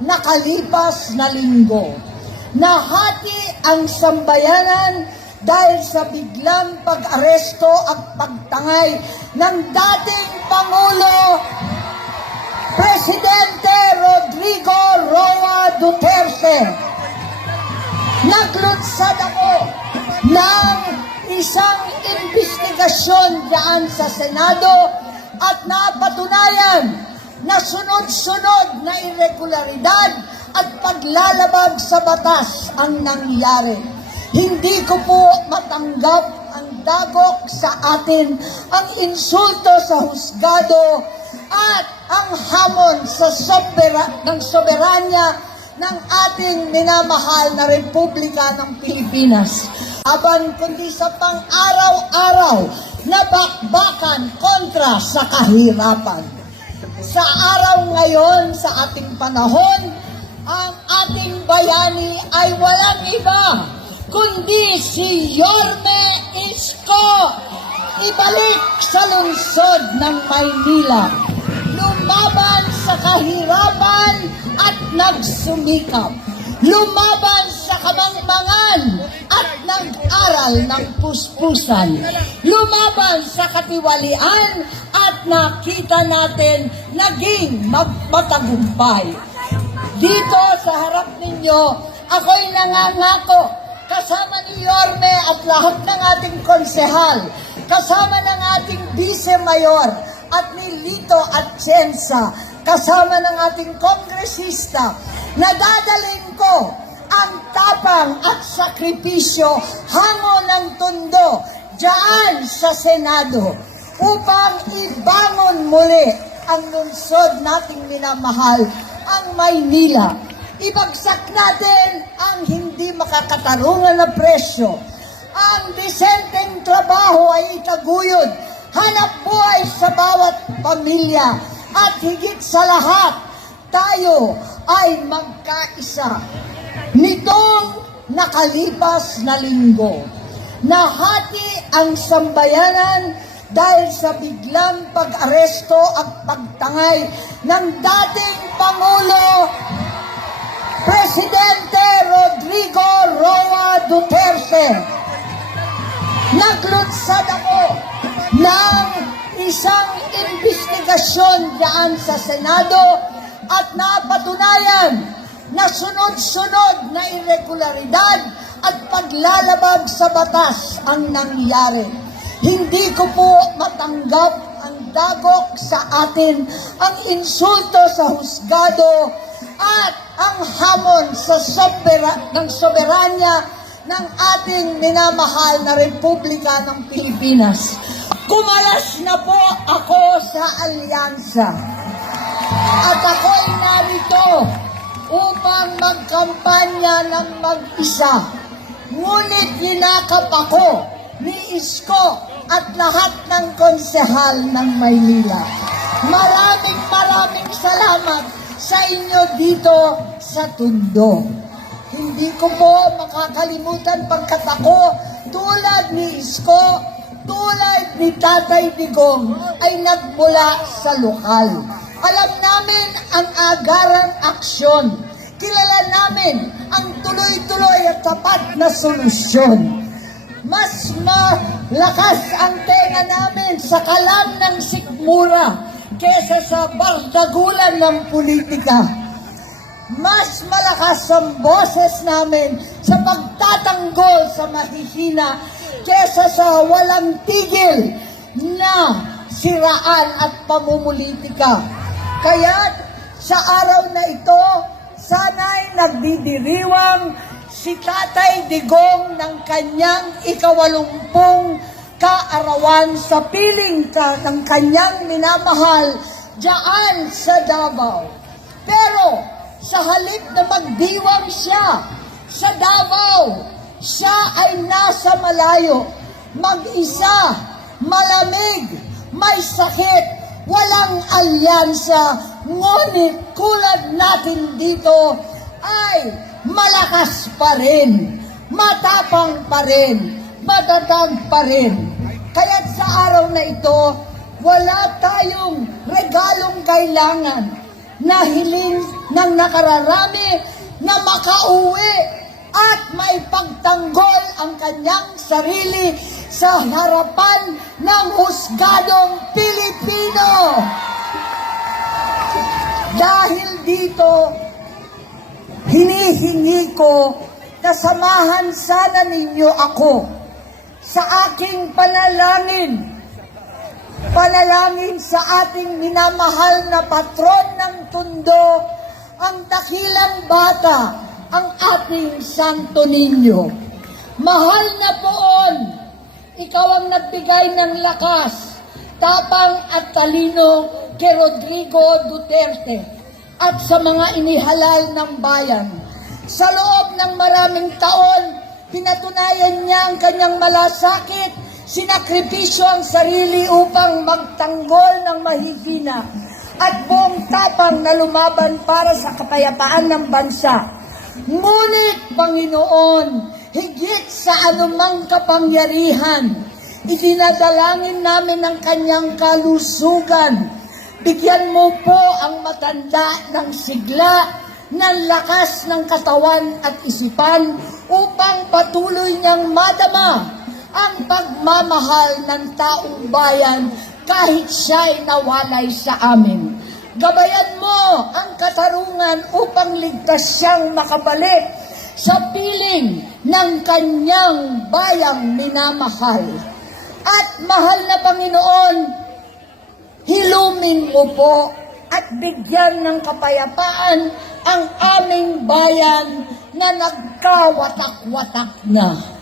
nakalipas na linggo. Nahati ang sambayanan dahil sa biglang pag-aresto at pagtangay ng dating Pangulo Presidente Rodrigo Roa Duterte. Naglunsad ako ng isang investigasyon dyan sa Senado at napatunayan na sunod-sunod na irregularidad at paglalabag sa batas ang nangyari. Hindi ko po matanggap ang dagok sa atin, ang insulto sa husgado at ang hamon sa sobera, ng soberanya ng ating minamahal na Republika ng Pilipinas. Aban kundi sa pang-araw-araw na bakbakan kontra sa kahirapan. Sa araw ngayon, sa ating panahon, ang ating bayani ay walang iba kundi si Yorme Isko. Ibalik sa lungsod ng Maynila. Lumaban sa kahirapan at nagsumikap. Lumaban sa kamangmangan at nag-aral ng puspusan. Lumaban sa katiwalian at nakita natin naging mag- matagumpay. Dito sa harap ninyo, ako'y nangangako kasama ni Yorme at lahat ng ating konsehal, kasama ng ating vice mayor at ni Lito at Chensa, kasama ng ating kongresista, na dadaling ko ang tapang at sakripisyo hango ng tundo dyan sa Senado upang ibangon muli ang lungsod nating minamahal, ang Maynila. Ibagsak natin ang hindi makakatarungan na presyo. Ang disenteng trabaho ay itaguyod. Hanap buhay sa bawat pamilya. At higit sa lahat, tayo ay magkaisa. Nitong nakalipas na linggo, nahati ang sambayanan dahil sa biglang pag-aresto at pagtangay ng dating Pangulo Presidente Rodrigo Roa Duterte. Naglunsad ako ng isang investigasyon dyan sa Senado at napatunayan na sunod-sunod na irregularidad at paglalabag sa batas ang nangyari. Hindi ko po matanggap ang dagok sa atin, ang insulto sa husgado at ang hamon sa sobera, ng soberanya ng ating minamahal na Republika ng Pilipinas. Kumalas na po ako sa alyansa. At ako'y narito upang magkampanya ng mag-isa. Ngunit hinakap ako ni Isko at lahat ng konsehal ng Maynila. Maraming maraming salamat sa inyo dito sa Tundo. Hindi ko po makakalimutan pagkat ako tulad ni Isko, tulad ni Tatay Digong ay nagmula sa lokal. Alam namin ang agarang aksyon. Kilala namin ang tuloy-tuloy at tapat na solusyon. Mas malakas ang tenga namin sa kalam ng sikmura kesa sa bardagulan ng politika. Mas malakas ang boses namin sa pagtatanggol sa mahihina kesa sa walang tigil na siraan at pamumulitika. Kaya sa araw na ito, sana'y nagdidiriwang si Tatay Digong ng kanyang ikawalumpung kaarawan sa piling ka ng kanyang minamahal dyan sa Davao. Pero sa halip na magdiwang siya sa Davao, siya ay nasa malayo, mag-isa, malamig, may sakit, walang alyansa, ngunit kulad natin dito ay malakas pa rin, matapang pa rin, matatag pa rin. Kaya sa araw na ito, wala tayong regalong kailangan na hiling ng nakararami na makauwi at may pagtanggol ang kanyang sarili sa harapan ng husgadong Pilipino. Dahil dito, hinihingi ko na samahan sana ninyo ako sa aking panalangin. Panalangin sa ating minamahal na patron ng tundo, ang dakilang bata, ang ating Santo Niño. Mahal na poon, ikaw ang nagbigay ng lakas, tapang at talino kay Rodrigo Duterte at sa mga inihalal ng bayan. Sa loob ng maraming taon, pinatunayan niya ang kanyang malasakit, sinakripisyo ang sarili upang magtanggol ng mahihina at buong tapang na lumaban para sa kapayapaan ng bansa. Ngunit, Panginoon, higit sa anumang kapangyarihan, idinadalangin namin ang kanyang kalusugan. Bigyan mo po ang matanda ng sigla, ng lakas ng katawan at isipan upang patuloy niyang madama ang pagmamahal ng taong bayan kahit siya'y nawalay sa amin. Gabayan mo ang katarungan upang ligtas siyang makabalik sa piling ng kanyang bayang minamahal. At mahal na Panginoon, hilumin mo po at bigyan ng kapayapaan ang aming bayan na nagkawatak-watak na.